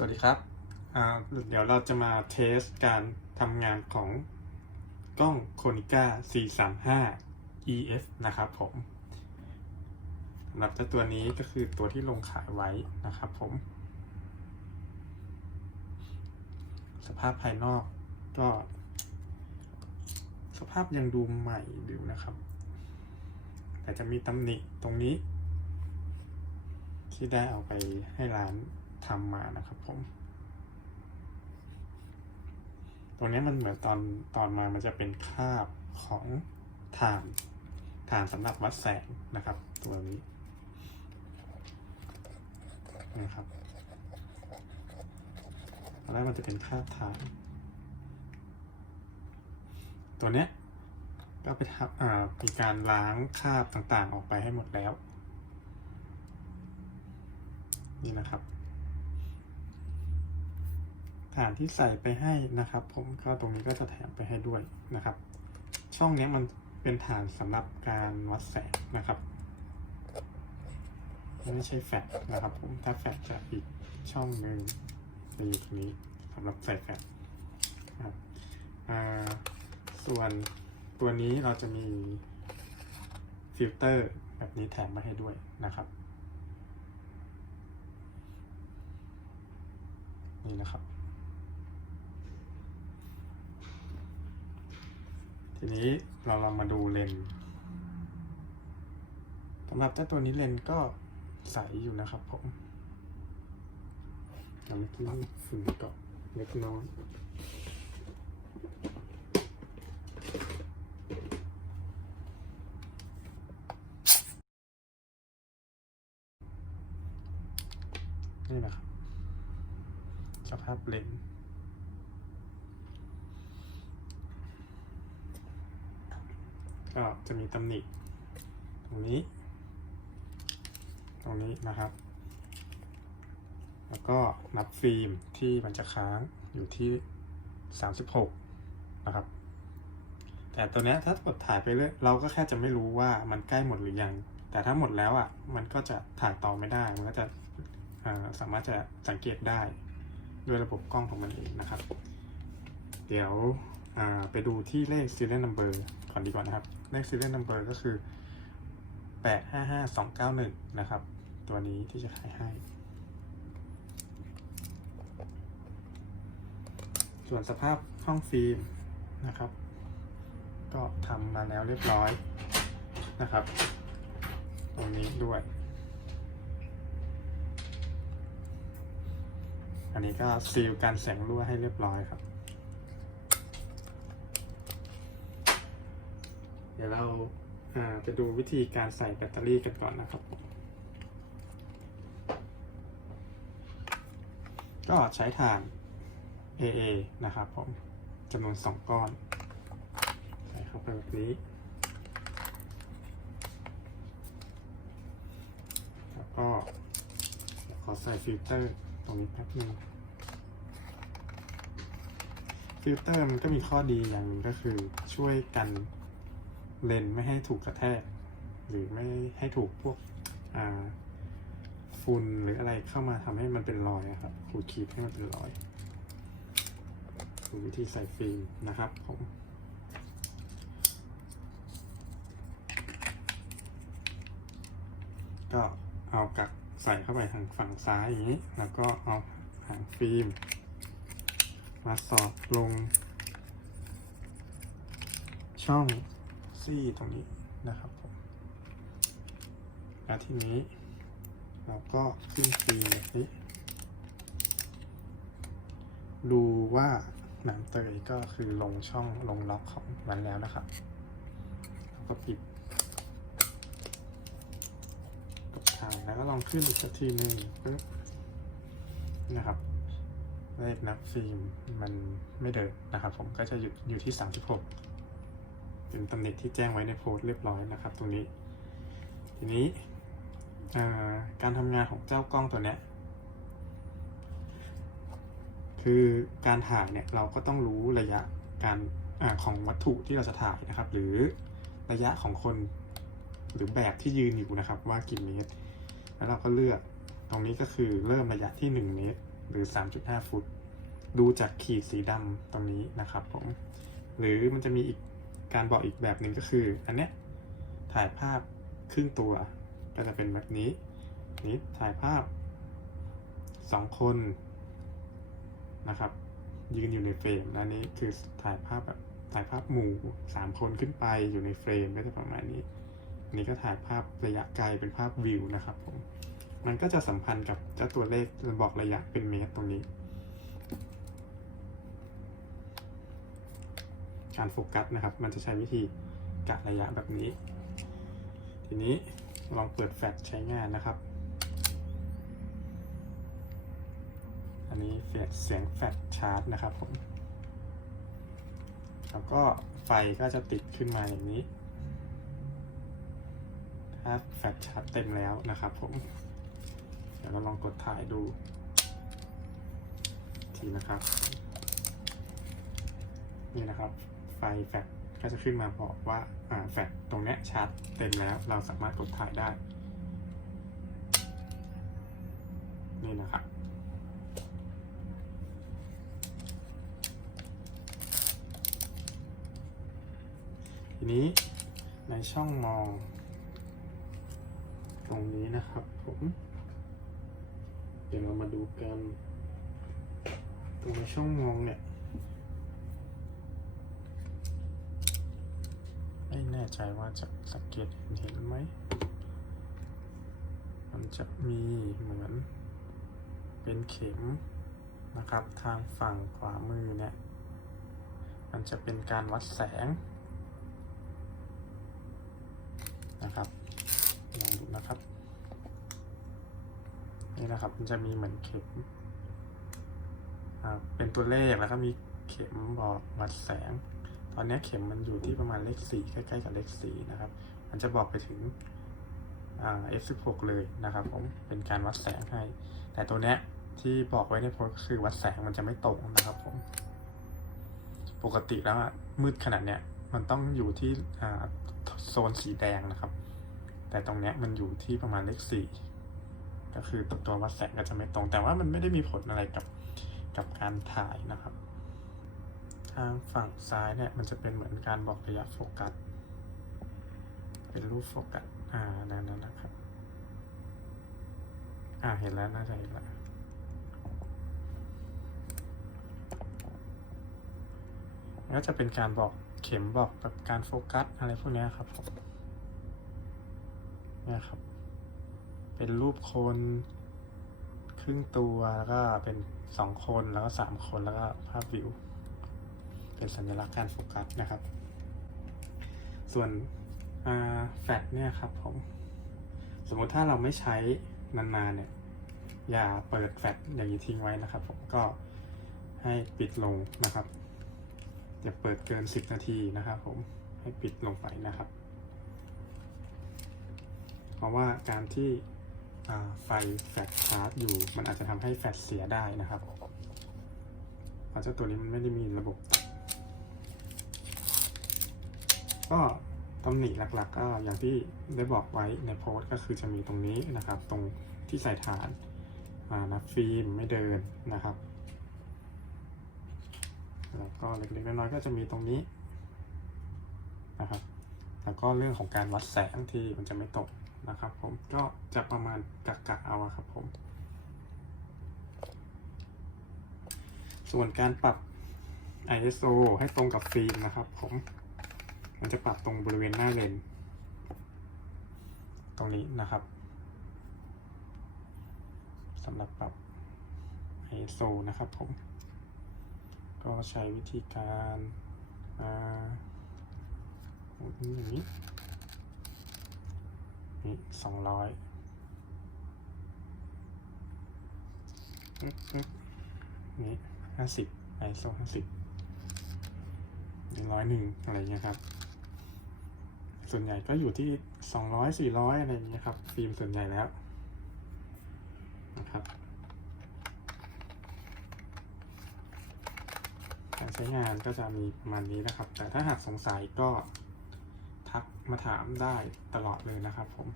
สวัสดีครับ เดี๋ยวเราจะมาเทสการทำงานของกล้อง Konica C35 EF นะครับผมสำหรับเจ้าตัวนี้ก็คือตัวที่ลงขายไว้นะครับผม สภาพภายนอกก็ สภาพยังดูใหม่อยู่นะครับ แต่จะมีตำหนิตรงนี้ ที่ได้เอาไปให้ร้าน ทำมานะครับผม ตรงนี้มันเหมือนตอนตอนมามันจะเป็นคาบของถ่านถ่านสำหรับวัดแสงนะครับ ตัวนี้นะครับตอนแรกมันจะเป็นคาบถ่าน ตัวเนี้ยก็ไปทำอ่ามีการล้างคราบต่างๆออกไปให้หมดแล้ว นี่นะครับ ฐานที่ใส่ไปให้นะครับ ผมก็ตรงนี้ก็จะแถมไปให้ด้วยนะครับ ช่องนี้มันเป็นฐานสำหรับการวัดแสงนะครับไม่ใช่แฟลชนะครับ ผมถ้าแฟลชจะอีกช่องหนึ่งจะอยู่ตรงนี้สำหรับใส่แฟลชนะครับส่วนตัวนี้เราจะมีฟิลเตอร์แบบนี้แถมมาให้ด้วยนะครับนี่นะครับ ทีนี้เราลองมาดูเลนส์สำหรับเจ้าตัวนี้เลนส์ก็ใสอยู่นะครับผมเราไม่ต้ฝุ่นเกาะเล็กน้อยนี่นะครับสภาพเลนส์ ก็จะมีตำหนิตรงนี้ ตรงนี้นะครับ แล้วก็นับฟิล์มที่มันจะค้างอยู่ที่ 36 นะครับ แต่ตัวนี้ถ้ากดถ่ายไปเรื่อยเราก็แค่จะไม่รู้ว่ามันใกล้หมดหรือยัง แต่ถ้าหมดแล้วอะมันก็จะถ่ายต่อไม่ได้ มันก็จะสามารถจะสังเกตได้ด้วยระบบกล้องของมันเองนะครับ เดี๋ยวไปดูที่เลข serial number ก่อนดีกว่านะครับ เลข serial number ก็คือ 855291 นะครับ ตัวนี้ที่จะขายให้ ส่วนสภาพห้องฟิล์มนะครับ ก็ทำมาแล้วเรียบร้อยนะครับ ตรงนี้ด้วย อันนี้ก็ซีลการแสงรั่วให้เรียบร้อยครับ เดี๋ยวเราจะดูวิธีการใส่แบตเตอรี่กันก่อนนะครับ ก็ใช้ถ่าน AA นะครับผมจำนวน 2 ก้อน ใส่เข้าไปแบบนี้ แล้วก็ขอใส่ฟิลเตอร์ตรงนี้แป๊บนึงฟิลเตอร์มันก็มีข้อดีอย่างหนึ่งก็คือช่วยกัน เลนไม่ให้ถูกกระแทก หรือไม่ให้ถูกพวกอ่าฝุ่นหรืออะไรเข้ามาทำให้มันเป็นรอยครับขูดขีดให้มันเป็นรอยดูวิธีใส่ฟิล์มนะครับผมก็เอากักใส่เข้าไปทางฝั่งซ้ายอย่างนี้ แล้วก็เอาหางฟิล์มมาสอดลง ช่อง ซี่ตรงนี้นะครับผมแล้วทีนี้ เราก็ขึ้นฟิล์มแบบนี้ ดูว่าหนังเตยก็คือลงช่องลงล็อกของมันแล้วนะครับแล้วก็ปิดกดทางแล้วก็ลองขึ้นอีกสักทีหนึ่งปึ๊บนะครับเลขนับฟิล์มมันไม่เดินนะครับผมก็จะหยุดอยู่ที่ 36 เป็นตำแหน่งที่แจ้งไว้ในโพสต์เรียบร้อยนะครับ ตรงนี้ ทีนี้การทำงานของเจ้ากล้องตัวเนี้ยคือการถ่ายเนี่ยเราก็ต้องรู้ระยะการอของวัตถุที่เราจะถ่ายนะครับ หรือระยะของคนหรือแบบที่ยืนอยู่นะครับว่ากี่เมตร แล้วเราก็เลือกตรงนี้ก็คือเริ่มระยะที่ 1 เมตร หรือ 3.5 ฟุต ดูจากขีดสีดำตรงนี้นะครับผมหรือมันจะมีอีก การบอกอีกแบบหนึ่งก็คือ อันเนี้ยถ่ายภาพครึ่งตัว ก็จะเป็นแบบนี้นี้ถ่ายภาพสองคนนะครับ ยืนอยู่ในเฟรมแล้วนี้คือถ่ายภาพแบบถ่ายภาพหมู่สามคนขึ้นไปอยู่ในเฟรมก็จะประมาณนี้นนี้ก็ถ่ายภาพระยะไกลเป็นภาพวิวนะครับผมมันก็จะสัมพันธ์กับเจ้าตัวเลขจะบอกระยะเป็นเมตรตรงนี้ การโฟกัสนะครับ มันจะใช้วิธีกะระยะแบบนี้ ทีนี้ลองเปิดแฟลชใช้งานนะครับ อันนี้เสียงเสียงแฟลชชาร์จนะครับผม แล้วก็ไฟก็จะติดขึ้นมาอย่างนี้ ถ้าแฟลชชาร์จเต็มแล้วนะครับผม เดี๋ยวเราลองกดถ่ายดู ทีนะครับ นี่นะครับ ไฟแฟลชก็จะขึ้นมาบอกว่าแฟลชตรงนี้ชาร์จเต็มแล้วเราสามารถกดถ่ายได้ นี่นะครับทีนี้ในช่องมอง ตรงนี้นะครับผมเดี๋ยวเรามาดูกัน ตรงในช่องมองเนี่ย ไม่แน่ใจว่าจะสังเกตเห็นไหม มันจะมีเหมือนเป็นเข็มนะครับ ทางฝั่งขวามือเนี่ย มันจะเป็นการวัดแสงนะครับลองดูนะครับ นี่นะครับ มันจะมีเหมือนเข็มเป็นตัวเลขแล้วก็มีเข็มบอกวัดแสง อนนี้เข็มมันอยู่ที่ประมาณเลขสี่ใกล้ๆกับเลขสี่นะครับ มันจะบอกไปถึง f16 เลยนะครับผมเป็นการวัดแสงให้ แต่ตัวเนี้ยที่บอกไว้ในโพสก็คือวัดแสงมันจะไม่ตรงนะครับผม ปกติแล้วอะมืดขนาดเนี้ยมันต้องอยู่ที่โซนสีแดงนะครับ แต่ตรงเนี้ยมันอยู่ที่ประมาณเลขสี่ก็คือตัวตัววัดแสงก็จะไม่ตรง แต่ว่ามันไม่ได้มีผลอะไรกับกับการถ่ายนะครับ ทางฝั่งซ้ายเนี่ยมันจะเป็นเหมือนการบอกระยะโฟกัส เป็นรูปโฟกัส อ่านั่นนั่นนะครับ อ่าเห็นแล้วน่าจะเห็นแล้วก็จะเป็นการบอกเข็มบอกแบบการโฟกัสอะไรพวกนี้ครับเนี่ยครับ เป็นรูปคนครึ่งตัวแล้วก็เป็นสองคนแล้วก็สามคนแล้วก็ภาพวิว เป็นสัญลักษณ์การโฟกัสนะครับ ส่วนแฟลชเนี่ยครับผม สมมติถ้าเราไม่ใช้นานๆเนี่ย อย่าเปิดแฟลชอย่างนี้ทิ้งไว้นะครับผมก็ให้ปิดลงนะครับ อย่าเปิดเกิน 10 นาทีนะครับผมให้ปิดลงไปนะครับ เพราะว่าการที่ไฟแฟลชชาร์จอยู่ มันอาจจะทำให้แฟลชเสียได้นะครับเพราะเจ้าตัวนี้มันไม่ได้มีระบบตัด ก็ตำหนิหลักๆก็อย่างที่ได้บอกไว้ในโพสต์ก็คือจะมีตรงนี้นะครับ ตรงที่ใส่ฐานอ่านะฟิล์มไม่เดินนะครับ แล้วก็เล็กๆน้อยๆก็จะมีตรงนี้นะครับ แล้วก็เรื่องของการวัดแสงที่มันจะไม่ตกนะครับ ผมก็จะประมาณกะกะเอาครับผม ส่วนการปรับ ISO ให้ตรงกับฟิล์มนะครับผม มันจะปรับตรงบริเวณหน้าเลนตรงนี้นะครับสำหรับปรับ ISO นะครับผม ก็ใช้วิธีการอ่าหมุนอย่างนี้นี่สองร้อยนี่ห้าสิบไอโซห้าสิบหนึ่งร้อยหนึ่งอะไรเงี้ยครับ ส่วนใหญ่ก็อยู่ที่สองร้อยสี่ร้อยอะไรอย่างเงี้ยครับ ฟิล์มส่วนใหญ่แล้วนะครับการใช้งานก็จะมีประมาณนี้นะครับ แต่ถ้าหากสงสัยก็ทักมาถามได้ตลอดเลยนะครับผม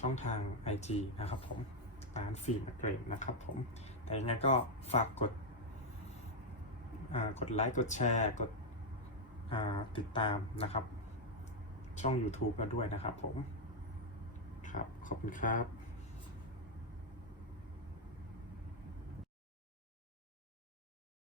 ช่องทาง IG นะครับผมร้านฟิล์มเกรดนะครับผม แต่ยังไงก็ฝากกดกดไลค์ กดแชร์ กดติดตามนะครับ ช่อง YouTube กันด้วยนะครับผม ครับ ขอบคุณครับ